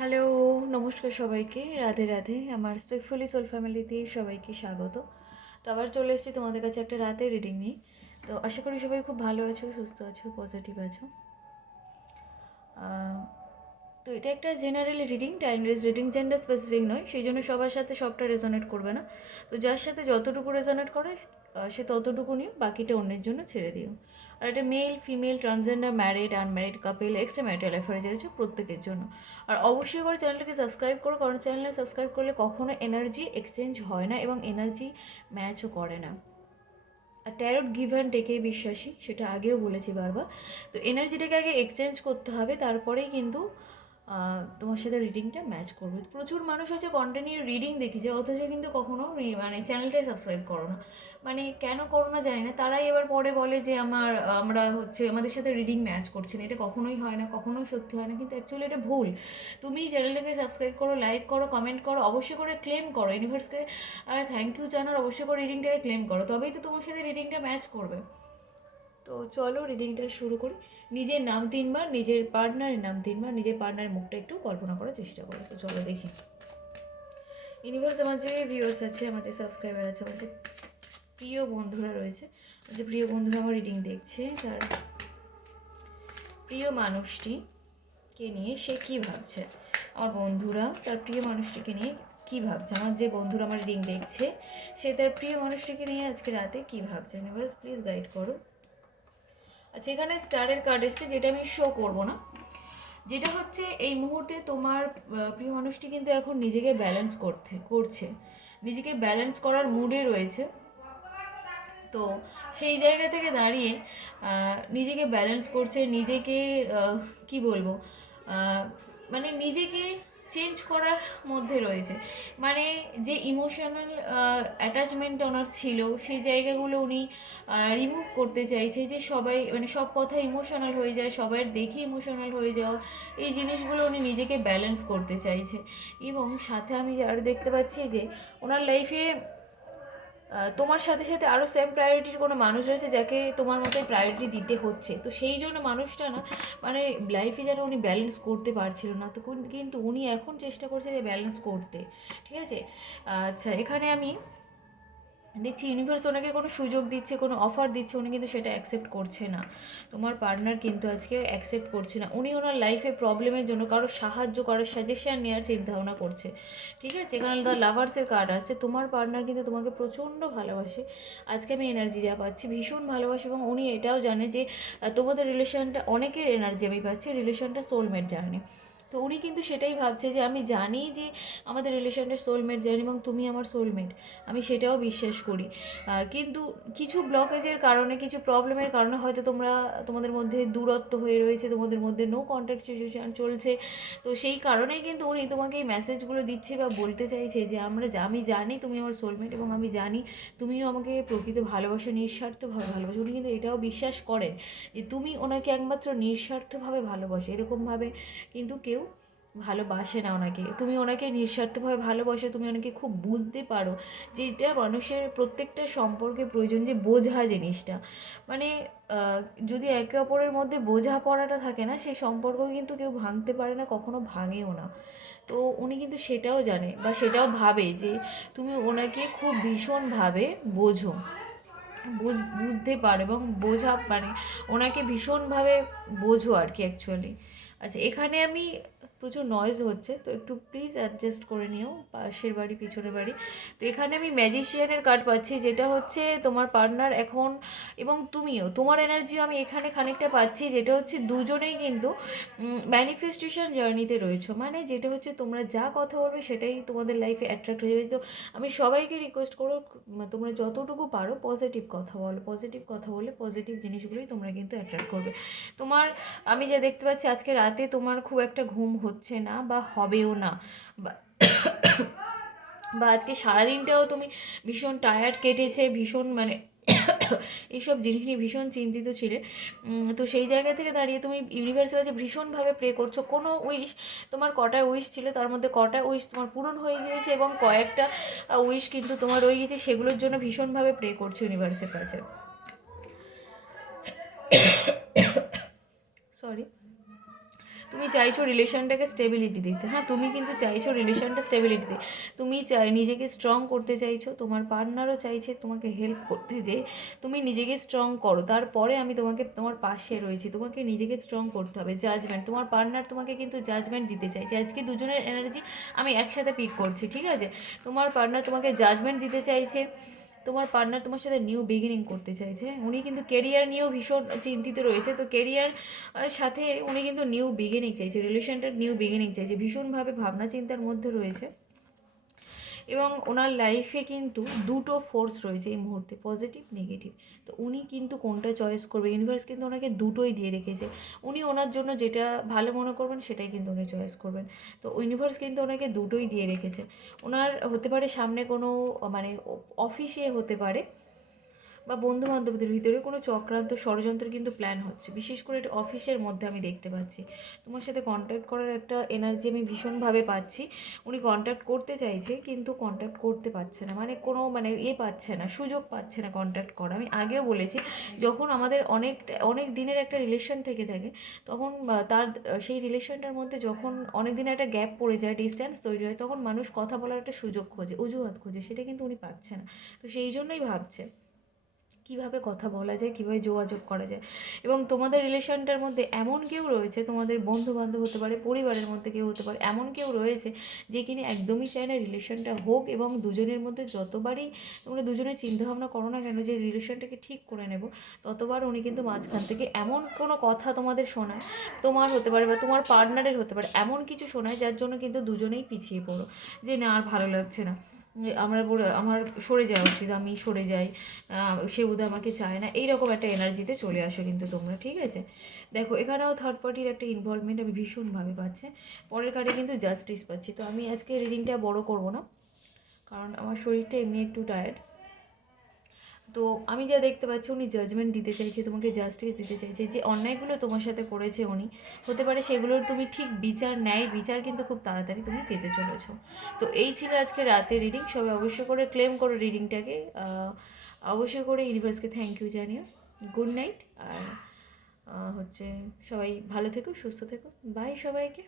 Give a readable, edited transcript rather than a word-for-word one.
Hello, নমস্কার সবাইকে। রাধে রাধে। আমার রেসপেক্টফুলি সোল ফ্যামিলিতে সবাইকে স্বাগত। তো আবার চলে এসেছি তোমাদের কাছে একটা রাতের রিডিং নিয়ে। তো আশা করি সবাই খুব ভালো আছো, সুস্থ আছো, পজিটিভ আছো। তো এটা একটা general reading, timeless reading, gender specific নয়, সেই জন্য সবার সাথে সবটা রেজোনেট করবে না। তো যার সাথে যতটুকু রেজোনেট করে সে ততটুকু নিও, বাকিটা অন্যের জন্য ছেড়ে দিও। আর এটা male, female, transgender, married, unmarried, couple, extra marital অ্যাফেয়ারে রয়েছে প্রত্যেকের জন্য। আর অবশ্যই করে চ্যানেলটাকে সাবস্ক্রাইব করো, কারণ চ্যানেলে সাবস্ক্রাইব করলে কখনো এনার্জি এক্সচেঞ্জ হয় না এবং এনার্জি ম্যাচও করে না। আর ট্যারোট গিভ অ্যান্ড টেকেই বিশ্বাসী, সেটা আগেও বলেছি বারবার। তো এনার্জিটাকে আগে এক্সচেঞ্জ করতে হবে, তারপরেই কিন্তু তোমার সাথে রিডিংটা ম্যাচ করবে। প্রচুর মানুষ আছে কন্টিনিউ রিডিং দেখেছে, অথচ কিন্তু কখনো মানে চ্যানেলটাই সাবস্ক্রাইব করো না। মানে কেন করো না জানি না, তারাই এবার পরে বলে যে আমরা হচ্ছে আমাদের সাথে রিডিং ম্যাচ করছে না। এটা কখনোই হয় না, কখনোই সত্যি হয় না, কিন্তু অ্যাকচুয়ালি এটা ভুল। তুমি চ্যানেলটাকে সাবস্ক্রাইব করো, লাইক করো, কমেন্ট করো, অবশ্যই করে ক্লেম করো, ইউনিভার্সকে থ্যাংক ইউ জানার, অবশ্যই করে রিডিংটাকে ক্লেম করো, তবেই তো তোমার সাথে রিডিংটা ম্যাচ করবে। তো চলো রিডিংটা শুরু করি। নিজের নাম 3বার, নিজের পার্টনারের নাম 3বার, নিজের পার্টনারের মুখটা একটু কল্পনা করার চেষ্টা করো। তো চলো দেখি। ইউনিভার্স, আমার যে ভিউয়ার্স আছে, আমার যে সাবস্ক্রাইবার আছে, আমার যে প্রিয় বন্ধুরা রয়েছে, যে প্রিয় বন্ধুরা আমার রিডিং দেখছে, তার প্রিয় মানুষটিকে নিয়ে সে কী ভাবছে। আমার বন্ধুরা তার প্রিয় মানুষটিকে নিয়ে কী ভাবছে। আমার যে বন্ধুরা আমার রিডিং দেখছে, সে তার প্রিয় মানুষটিকে নিয়ে আজকে রাতে কী ভাবছে। ইউনিভার্স প্লিজ গাইড করো। আচ্ছা, এখানে স্টারের কার্ড এসছে, যেটা আমি শো করবো না। যেটা হচ্ছে এই মুহূর্তে তোমার প্রিয় মানুষটি কিন্তু এখন নিজেকে ব্যালেন্স করছে, নিজেকে ব্যালেন্স করার মুডে রয়েছে। তো সেই জায়গা থেকে দাঁড়িয়ে নিজেকে ব্যালেন্স করছে, নিজেকে কি বলবো, আহ, মানে নিজেকে চেঞ্জ করার মধ্যে রয়েছে। মানে যে ইমোশনাল অ্যাটাচমেন্ট ওনার ছিল, সেই জায়গাগুলো উনি রিমুভ করতে চাইছে। যে সবাই মানে সব কথা ইমোশনাল হয়ে যায়, সবার দেখে ইমোশনাল হয়ে যাওয়া, এই জিনিসগুলো উনি নিজেকে ব্যালেন্স করতে চাইছে। এবং সাথে আমি আরও দেখতে পাচ্ছি যে ওনার লাইফে তোমার সাথে সাথে আরও সেম প্রায়োরিটির কোনো মানুষ রয়েছে, যাকে তোমার মতোই প্রায়োরিটি দিতে হচ্ছে। তো সেই জন্য মানুষটা না, মানে লাইফে যেন উনি ব্যালেন্স করতে পারছিল না, তো কিন্তু উনি এখন চেষ্টা করছে যে ব্যালেন্স করতে। ঠিক আছে। আচ্ছা, এখানে আমি দেখছি ইউনিভার্স ওনাকে কোনো সুযোগ দিচ্ছে, কোনো অফার দিচ্ছে, উনি কিন্তু সেটা অ্যাকসেপ্ট করছে না। তোমার পার্টনার কিন্তু আজকে অ্যাকসেপ্ট করছে না। উনি ওনার লাইফে প্রবলেমের জন্য কারো সাহায্য করার, সাজেশন নেওয়ার চিন্তাভাবনা করছে। ঠিক আছে, কারণ দ্য লাভার্সের কার্ড আসছে। তোমার পার্টনার কিন্তু তোমাকে প্রচণ্ড ভালোবাসে। আজকে আমি এনার্জি যা পাচ্ছি, ভীষণ ভালোবাসে। এবং উনি এটাও জানে যে তোমাদের রিলেশনটা, অনেকের এনার্জি আমি পাচ্ছি, রিলেশনটা সোলমেট জার্নি। তো উনি কিন্তু সেটাই ভাবছে যে আমি জানি যে আমাদের রিলেশনটা সোলমেট জার্নি এবং তুমি আমার সোলমেট, আমি সেটাও বিশ্বাস করি। কিন্তু কিছু ব্লকেজের কারণে, কিছু প্রবলেমের কারণে হয়তো তোমাদের মধ্যে দূরত্ব হয়ে রয়েছে, তোমাদের মধ্যে নো কন্ট্যাক্ট সিচুয়েশান চলছে। তো সেই কারণেই কিন্তু উনি তোমাকে এই মেসেজগুলো দিচ্ছে বা বলতে চাইছে যে আমি জানি তুমি আমার সোলমেট, এবং আমি জানি তুমিও আমাকে প্রকৃত ভালোবাসো, নিঃস্বার্থভাবে ভালোবাসো। উনি কিন্তু এটাও বিশ্বাস করেন যে তুমি ওনাকে একমাত্র নিঃস্বার্থভাবে ভালোবাসো। এরকমভাবে কিন্তু কেউ ভালোবাসে না ওনাকে। তুমি ওনাকে নিঃস্বার্থভাবে ভালোবাসো, তুমি ওনাকে খুব বুঝতে পারো, যেটা মানুষের প্রত্যেকটা সম্পর্কে প্রয়োজন, যে বোঝা জিনিসটা। মানে যদি একে অপরের মধ্যে বোঝাপড়াটা থাকে না, সেই সম্পর্ক কিন্তু কেউ ভাঙতে পারে না, কখনো ভাঙেও না। তো উনি কিন্তু সেটাও জানে বা সেটাও ভাবে যে তুমি ওনাকে খুব ভীষণভাবে বোঝো, বুঝতে পারো এবং মানে ওনাকে ভীষণভাবে বোঝো আর কি অ্যাকচুয়ালি। আচ্ছা, এখানে আমি প্রচুর নয়েজ হচ্ছে, তো একটু প্লিজ অ্যাডজাস্ট করে নিও, পাশের বাড়ি, পিছনের বাড়ি। তো এখানে আমি ম্যাজিশিয়ানের কার্ড পাচ্ছি, যেটা হচ্ছে তোমার পার্টনার এখন, এবং তুমিও, তোমার এনার্জিও আমি এখানে খানিকটা পাচ্ছি, যেটা হচ্ছে দুজনেই কিন্তু ম্যানিফেস্টেশন জার্নিতে রয়েছে। মানে যেটা হচ্ছে তোমরা যা কথা বলবে সেটাই তোমাদের লাইফে অ্যাট্রাক্ট হয়ে যাবে। তো আমি সবাইকে রিকোয়েস্ট করো, তোমরা যতটুকু পারো পজিটিভ কথা বলো, পজিটিভ কথা বলে পজিটিভ জিনিসগুলোই তোমরা কিন্তু অ্যাট্রাক্ট করবে। তোমার, আমি যা দেখতে পাচ্ছি আজকে রাতে তোমার খুব একটা ঘুম হচ্ছে না বা হবেও না, বা বা আজকে সারাদিনটাও তুমি ভীষণ টায়ার্ড কেটেছে, ভীষণ মানে এইসব জিনিস নিয়ে ভীষণ চিন্তিত ছিলে। তো সেই জায়গা থেকে দাঁড়িয়ে তুমি ইউনিভার্সের কাছে ভীষণভাবে প্রে করছো। কোনো উইশ, তোমার কটা উইশ ছিল, তার মধ্যে কটা উইশ তোমার পূরণ হয়ে গিয়েছে এবং কয়েকটা উইশ কিন্তু তোমার রয়ে গেছে, সেগুলোর জন্য ভীষণভাবে প্রে করছো ইউনিভার্সের কাছে। সরি। তুমি চাইছো রিলেশনটাকে স্টেবিলিটি দিতে, হ্যাঁ তুমি কিন্তু চাইছো রিলেশনটা স্টেবিলিটি দিতে, তুমি নিজেকে স্ট্রং করতে চাইছো, তোমার পার্টনারও চাইছে তোমাকে হেল্প করতে, যে তুমি নিজেকে স্ট্রং করো, তারপরে আমি তোমাকে তোমার পাশে রয়েছি, তোমাকে নিজেকে স্ট্রং করতে হবে। জাজমেন্ট, তোমার পার্টনার তোমাকে কিন্তু জাজমেন্ট দিতে চাইছে, আজকে দুজনের এনার্জি আমি একসাথে পিক করছি, ঠিক আছে? তোমার পার্টনার তোমাকে জাজমেন্ট দিতে চাইছে, তোমার পার্টনার তোমার সাথে নিউ বিগিনিং করতে চাইছে, উনি কিন্তু কেরিয়ার নিয়েও ভীষণ চিন্তিত রয়েছে, তো কেরিয়ার সাথে উনি কিন্তু নিউ বিগিনিং চাইছে, রিলেশনটার নিউ বিগিনিং চাইছে, ভীষণভাবে ভাবনা চিন্তার মধ্যে রয়েছে। এবং ওনার লাইফে কিন্তু দুটো ফোর্স রয়েছে এই মুহূর্তে, পজিটিভ নেগেটিভ। তো উনি কিন্তু কোনটা চয়েস করবে, ইউনিভার্স কিন্তু ওনাকে দুটোই দিয়ে রেখেছে, উনি ওনার জন্য যেটা ভালো মনে করবেন সেটাই কিন্তু উনি চয়েস করবেন। তো ইউনিভার্স কিন্তু ওনাকে দুটোই দিয়ে রেখেছে। ওনার হতে পারে সামনে কোনো মানে অফিসে হতে পারে বা বন্ধু বান্ধবদের ভিতরে কোনো চক্রান্ত ষড়যন্ত্র কিন্তু প্ল্যান হচ্ছে, বিশেষ করে এটা অফিসের মধ্যে আমি দেখতে পাচ্ছি। তোমার সাথে কন্ট্যাক্ট করার একটা এনার্জি আমি ভীষণভাবে পাচ্ছি, উনি কন্ট্যাক্ট করতে চাইছে কিন্তু কন্ট্যাক্ট করতে পারছে না, মানে কোনো মানে পাচ্ছে না, সুযোগ পাচ্ছে না কন্ট্যাক্ট করা। আমি আগেও বলেছি, যখন আমাদের অনেক অনেক দিনের একটা রিলেশন থেকে থাকে, তখন তার সেই রিলেশনটার মধ্যে যখন অনেক দিনের একটা গ্যাপ পড়ে যায়, ডিস্ট্যান্স তৈরি হয়, তখন মানুষ কথা বলার একটা সুযোগ খোঁজে, অজুহাত খোঁজে, সেটা কিন্তু উনি পাচ্ছে না। তো সেই জন্যই ভাবছে কীভাবে কথা বলা যায়, কীভাবে যোগাযোগ করা যায়। এবং তোমাদের রিলেশনটার মধ্যে এমন কেউ রয়েছে, তোমাদের বন্ধু বান্ধব হতে পারে, পরিবারের মধ্যে কেউ হতে পারে, এমন কেউ রয়েছে যে কিনা একদমই চায় না রিলেশনটা হোক, এবং দুজনের মধ্যে যতবারই তোমরা দুজনে চিন্তাভাবনা করো না কেন যে রিলেশনটাকে ঠিক করে নেব, ততবার উনি কিন্তু মাঝখান থেকে এমন কোনো কথা তোমাদের শোনায়, তোমার হতে পারে বা তোমার পার্টনারের হতে পারে, এমন কিছু শোনায় যার জন্য কিন্তু দুজনেই পিছিয়ে পড়ো, যে না আর ভালো লাগছে না, আমার সরে যাওয়া উচিত, আমি সরে যাই, সে বোধহয় আমাকে চায় না, এইরকম একটা এনার্জিতে চলে আসো কিন্তু তোমরা, ঠিক আছে? দেখো এখানেও থার্ড পার্টির একটা ইনভলভমেন্ট আমি ভীষণভাবে পাচ্ছি, পরের কার্ডে কিন্তু জাস্টিস পাচ্ছি। তো আমি আজকে রিডিংটা বড় করব না, কারণ আমার শরীরটা এমনি একটু টায়ার্ড। তো আমি যা দেখতে পাচ্ছি, উনি জাজমেন্ট দিতে চাইছে, তোমাকে জাস্টিস দিতে চাইছে, যে অন্যায়গুলো তোমার সাথে করেছে উনি, হতে পারে সেগুলোর তুমি ঠিক বিচার, ন্যায় বিচার কিন্তু খুব তাড়াতাড়ি তুমি পেতে চলেছো। তো এই ছিল আজকে রাতে রিডিং, সবাই অবশ্যই করে ক্লেম করো রিডিংটাকে, অবশ্যই করে ইউনিভার্সকে থ্যাংক ইউ জানিও। গুড নাইট, আর হচ্ছে সবাই ভালো থেকো, সুস্থ থেকো, বাই সবাইকে।